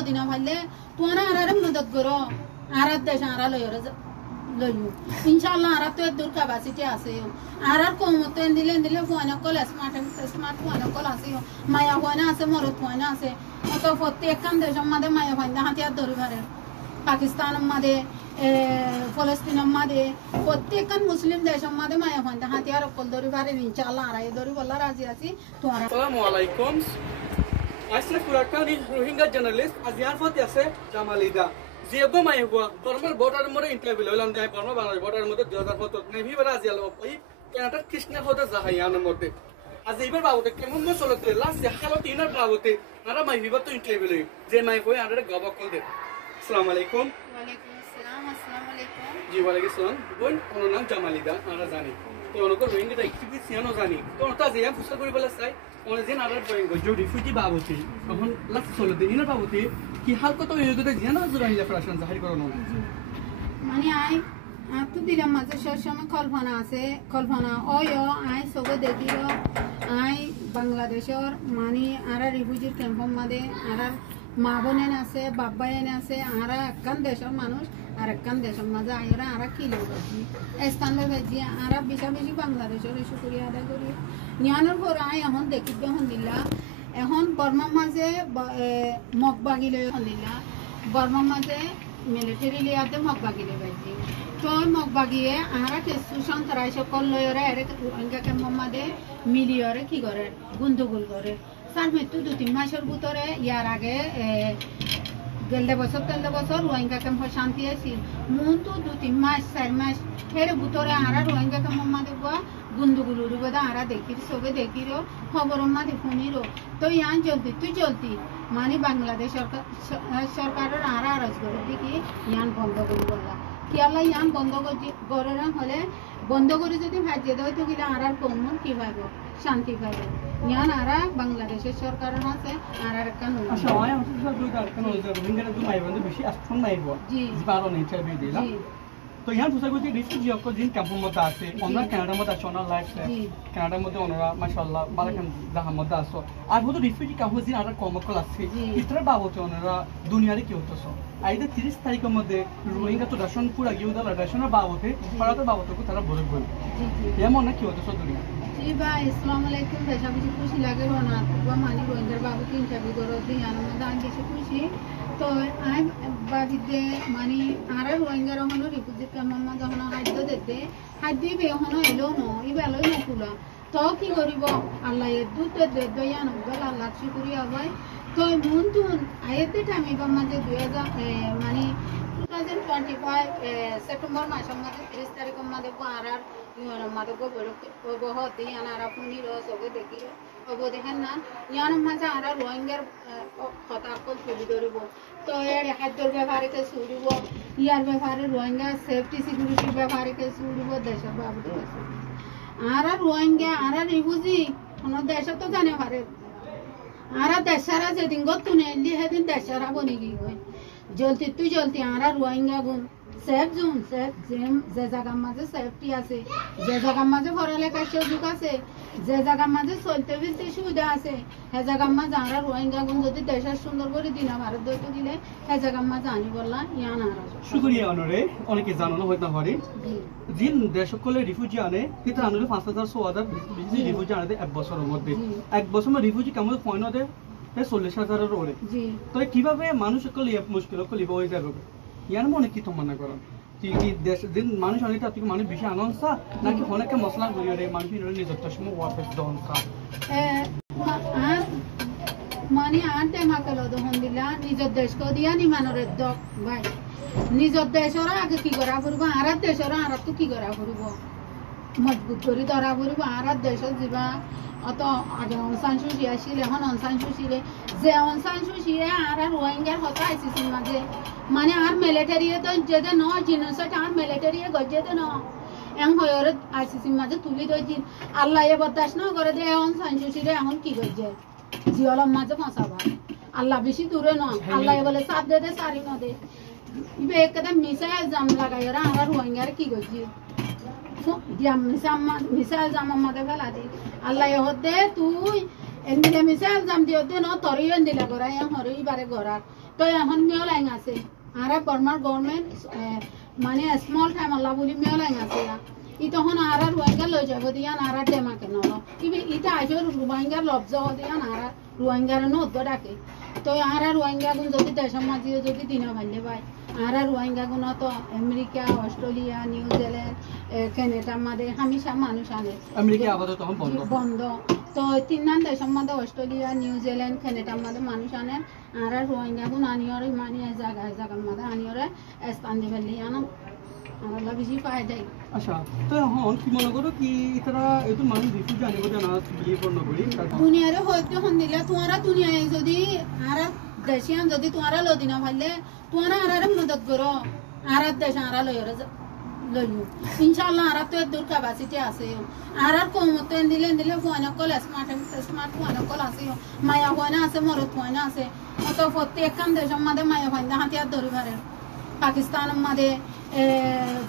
যদি না পারলে তোরা আরারে মদত করো আরার দেশ আরা লইরে লইও ইনশাআল্লাহ আরা তো দূর ক্যাপাসিটি আছে আরার কমত দিলে phone call smart phone call আছে মায়া ফোন আছে মরত ফোন আছে অত প্রত্যেকখান দেশের মধ্যে মায়া ফোন হাতিয়ার ধরে পারে পাকিস্তানের মধ্যে ফলস্তিনের মধ্যে প্রত্যেকখান মুসলিম দেশের মধ্যে মায়া ফোন হাতিয়ার অকল ধরে পারে ইনশাআল্লাহ আরাই ধরে বললা রাজি আছি তোরা আসসালামু আলাইকুম আশরাফ কুরাকানি রোহিঙ্গা জার্নালিস্ট আজিয়ার ফতে আছে জামালিদা যেগো মাই হওয়া বর্মার বর্ডার মধ্যে ইন্টারভিউ লইলাম যাই বর্মা বাংলাদেশ বর্ডার মধ্যে 2017 নেভি বেলা আজি আলো এই কানাডার কৃষ্ণের হতে জাহাইয়ানের মধ্যে আজ এইবার বাবুতে কেমন চলতে লাস্ট হালো তিনার বাবুতে আরা মাই বিবাদ তো ইন্টারভিউ লই যে মাই হই আরে গবা কল দে আসসালামু আলাইকুম ওয়ালাইকুম আসসালাম আসসালামু আলাইকুম জি ওয়ালাইকুম আসসালাম বোন ওর নাম জামালিদা আমরা জানি তো অনক রোহিঙ্গা অ্যাক্টিভিস্ট ইয়ানো জানি তো ওটা যে আমি ফুসা করি বলে চাই ওনে যে আদার রোহিঙ্গা যে রিফিউজি বাবুতে তখন লাস্ট চলতে ইনার বাবুতে কি হাল কত হইতে জিয়ানো রোহিঙ্গা ফ্রাকশন জাহির করনো মানে তো দিলাম মাঝে সবসময় কল্পনা আছে কল্পনা আই সবে দেখিও আই বাংলাদেশের মানে আর রিফিউজির ক্যাম্পের মধ্যে আর মা বোনেন আছে বাব্বাইন আছে আর একখান দেশের মানুষ আর একখান দেশের মাঝে আইরা আর কি লোক স্থান বেজি আর বেশি বাংলাদেশের শুক্রিয়া আদায় করি নিয়ানোর পর আই এখন দেখিবে হন্দিল্লা এখন বর্মার মাঝে মগ বাগিলে হন্দিল্লা বর্মার মাঝে মিলিটারি লিয়াতে মগ বাগিলে বেজি তো মগ বাগিয়ে আর কিছু সন্ত্রাস সকল লয়রে রোহিঙ্গা ক্যাম্পের মাঝে মিলিয়রে কি করে গন্ডগোল করে সার মৃত্যু 2-3 মাসের ভিতরে ইয়ার আগে তেলদে বছর রোহিঙ্গা ক্যাম্প শান্তি আছিল মন তো 2-3 মাস 4 মাস এর ভিতরে আর রোহিঙ্গা ক্যাম্পের মাঝে গন্ডগোল উড়িব আরা দেখির সবে দেখিরো খবরের মাঝে শুনিরো তো ইয়ান জলদি মানে বাংলাদেশ সরকারের আর আরজ করে দেখি ইয়ান বন্ধ করে বললা কি আল্লাহ ইয়ান বন্ধ করে হলে বন্ধ করে যদি ভাজিয়ে দেয় তো গেলে আর কমন কি পাবো শান্তি পাবো ইয়ান আর বাংলাদেশের সরকারের আছে আর একটা আচ্ছা আয় আমি সব দুই কারণ রোহিঙ্গা তো মাই বন্ধু বেশি আস্থন মাইব জি পারো না ইন্টারভিউ দিলা তো ইয়ান ফুসা কইতে রিফিউজি অফ জিন ক্যাম্পের মধ্যে আছে আমরা কানাডার মধ্যে আছে ওনার লাইফ কানাডার মধ্যে ওনারা মাশাআল্লাহ বারাকান জাহার মধ্যে আছে আর বহুত রিফিউজি ক্যাম্প জিন আর কমকল আছে ইতরা বাবতে ওনারা দুনিয়ারে কি হতেছ আইদে 30 তারিখের মধ্যে রোহিঙ্গা তো রেশন পুরা গিয়ে দল রেশনের বাবতে পারাতে বাবতকে তারা ভরে ভরে এমন না কি হতেছ দুনিয়া জি ভাই আসসালামু আলাইকুম বেশি খুশি লাগে না তো মানে রোহিঙ্গার বাবুকে ইন্টারভিউ করো দিয়ার মধ্যে আমি বেশি খুশি তো আমি বাবিতে মানে আর রোহিঙ্গার হলো রিফিউজি ক্যাম্পের মধ্যে যখন খাদ্য বেহনো এলো ন ই বেলোই নকুলা তো কি করিব আল্লাহ দুধ দয়ান গল আল্লাহ শুকরিয়া ভাই তো মন তুন আইতে টাইমে বা মাঝে 2000 মানে 2025 সেপ্টেম্বর মাসের মধ্যে 30 তারিখের মধ্যে আর মাদক বহুত ইয়ান আর পুনির সবে দেখিল অব দেখেন না ইয়ান মাঝে আর রোহিঙ্গার কথা তুলি ধরিব তো এর খাদ্যর ব্যাপারে শুরুব ইয়ার ব্যাপারে রোহিঙ্গা সেফটি সিকিউরিটির ব্যাপারে শুরুব দেশের বাবদ আর রোহিঙ্গা আর রিফিউজি কোনো দেশে তো জানে পারে আর দেশারা যেদিন গতুনে এলি সেদিন দেশারা বনি গিয়ে জলদি আর রোহিঙ্গা গুণ সেফ জোন সেফ যে জায়গার মাঝে সেফটি আছে যে জায়গার মাঝে পড়ালেখার সুযোগ আছে যে জায়গার মাঝে চলতে ফিরতে সুবিধা আছে সে জায়গার মাঝে আমরা রোহিঙ্গা গুণ যদি দেশের সুন্দর করে দিনা ভারত দৈত দিলে সে জায়গার মাঝে আনি বললাম ইয়ান আর শুকরিয়া অনরে অনেকে জানানো হইতে পারে জিন দেশকলে রিফিউজি আনে কিন্তু আনলে 5000 রিফিউজি আনে এক বছরের মধ্যে এক বছরের রিফিউজি কেমন পয়েন্ট দে 40,000 ওরে তো কিভাবে মানুষ সকলে মুশকিল কলি হয়ে যাবে ইয়ার মনে কি তো মনে করেন কি দেশ দিন মানুষ অনেকটা থেকে মানুষ বেশি আনন্দ নাকি অনেকে মশলা করিয়ে রে মানুষ নিজস্ব সময় ওয়ার্ফেস দহন আর মানে আর টেমাকেল দহন দিলা নিজের দেশকে দিয়া নি মানরে দক ভাই নিজের দেশের আগে কি করা ফুরব আর দেশের আর তো কি করা ফুরব মজবুত করে ধরা ফুরব আর দেশত যাবা অত আগে অনসান সুশি আসছিল এখন অনসান সুশিলে যে অনসান সুশিয়ে আর রোহিঙ্গার হতা আইসিসির মাঝে মানে আর মিলিটারিয়ে তো যেতে ন জিনিসটা আর মিলিটারিয়ে গজেতে ন এম হয়ের আইসিসির মাঝে তুলি দইছি আল্লাহ এ বরদাস্ত না করে দে অনসান সুশিলে এখন কি গজে জিয়লম মাঝে ফসাবা আল্লাহ বেশি দূরে ন আল্লাহ বলে সাপ দে দে সারি ন দে ইবে একদম মিসাইল জাম লাগাইরা আর রোহিঙ্গার কি গজে মিসাইল জাম মাঝে ফেলা দি আল্লাহ হতে তুই এমনি মিসাইল জাম দিও দে ন তরিও দিলা গড়া হরে বারে গড়ার তো এখন মেলাইং আছে আর বর্মার গভর্নমেন্ট মানে স্মল টাইম আল্লাহ বলি মেলাইং আছে ই তখন আর রোহিঙ্গা লই যাব দিয়ান আর ডেমাকে নল ইটা আইসো রোহিঙ্গার লব্জ দিয়ান আর রোহিঙ্গার নদ্য ডাকে তো আর রোহিঙ্গা গুণ যদি দেশের মাঝে যদি দিন ভাইলে ভাই আর রোহিঙ্গা গুণ তো আমেরিকা অস্ট্রেলিয়া নিউজিল্যান্ড কানাডার মাঝে হামেশা মানুষ আনে আমেরিকা আপাতত তখন বন্ধ বন্ধ তো তিনান দেশের মধ্যে অস্ট্রেলিয়া নিউজিল্যান্ড কানাডার মধ্যে মানুষ আনে আর রোহিঙ্গা গুণ আনিয়রে মানে জায়গার মধ্যে আনিয়রে স্থান দিয়ে ফেললি আনো আর বেশি পাই দেয় আচ্ছা তো এখন কি মনে করো কি তারা এইটো মানুষ রিফিউজি আনিব না বিলিভ নকৰি দুনিয়ারে হইতে হন দিলে তোমারা দুনিয়ায় যদি আর দেশিয়ান যদি তোমারা লদি না ভাইলে তোমারা আর মদত করো আর দেশ আর লইরে লইও ইনশাআল্লাহ আর তো দূর ক্যাপাসিটি আছে আর কমতে দিলে phone call smart phone call আছে মায়া ফোন আছে মরত ফোন আছে তো প্রত্যেক কান দেশের মধ্যে মায়া ফোন হাতিয়ার ধরে পারে পাকিস্তানের মধ্যে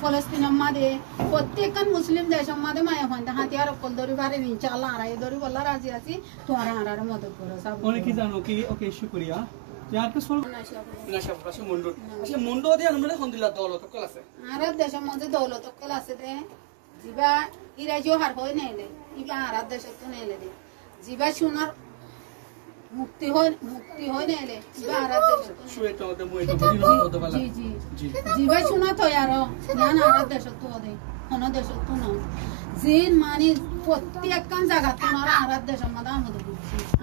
ফলস্তিনের মধ্যে প্রত্যেকখান মুসলিম দেশের মধ্যে মায়া ফোন হাতিয়ার অকল ধরে পারে ইনশাআল্লাহ আর ধরে বললা রাজি আছি তোমারা আর মদত করো সব অনেকে জানো কি ওকে শুকরিয়া ইয়ারকে সল নাশা পাশে মুন্ডু আচ্ছা মুন্ডু দিয়ে আমরা হন্দিলা দৌলত কল আছে আর দেশের মধ্যে দৌলত কল আছে দে জিবা ইরাজিও হার হই নাই দে ইবা আর দেশত তো নাই দে জিবা সোনার মুক্তি হয় নাইলে জিবা আর দেশত শুয়ে তো দে মই তো বলি না তো বলা জি জিবা সোনা তো আর জ্ঞান আর দেশত তো দে কোন দেশত তো না জিন মানে প্রত্যেকখান জায়গা তোমার আর দেশের মধ্যে আমাদের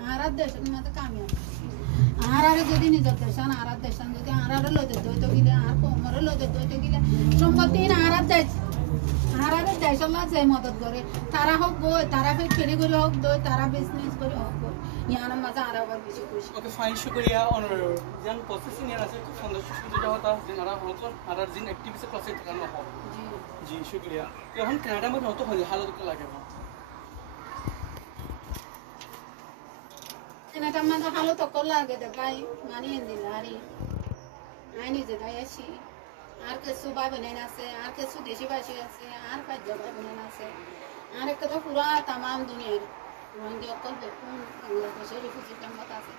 আর দেশের মধ্যে কামিয়াব আর যদি নিজের দেশান আর দেশান যদি আর লইতে দইতে গেলে আর কোমরে লইতে দইতে গেলে সম্পত্তি আর দেশাল্লাহ যে মদত করে তারা হোক গই তারা ফেরি করে হোক দই তারা বিজনেস করে হোক গই ইয়ার মাঝে আর আবার বেশি খুশি ওকে ফাইন শুকরিয়া অনার জান প্রসেসিং এর আছে খুব সুন্দর সুবিধা হতা যারা হতো আর জিন অ্যাক্টিভিটি ক্লাসে থাকা না হয় জি শুকরিয়া এখন কানাডা মধ্যে হতো হল হালত লাগে না এটা মাঝে হালো তো কল লাগে দে ভাই মানি দিল আরে আই নিজে তাই আসি আর কিছু ভাই বোন আছে আর কিছু দেশি ভাষী আছে আর পাঁচ ভাই বোন আছে আর একটা তো পুরা তামাম দুনিয়ার রোহিঙ্গা অকল দেখুন বাংলাদেশের রিফিউজি ক্যাম্পত আছে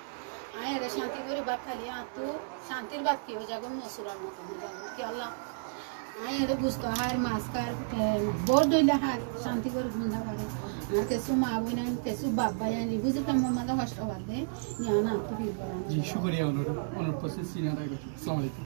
আয় এর শান্তি করে বাদ খালি তো শান্তির বাদ কি হয়ে যাবে মসুরার মতো হয়ে যাবে কি আল্লাহ আয় এর বুঝতে হয় মাছ কার বোর দইলে হাত শান্তি করে ঘুমা পারে আর কিছু মা বোন কিছু বাপ ভাই রিফিউজি ক্যাম্পের মধ্যে কষ্ট বাদ দেয় না তো ফিল করা জি শুকরিয়া অনার প্রসেসিং এর আগে আসসালামু আলাইকুম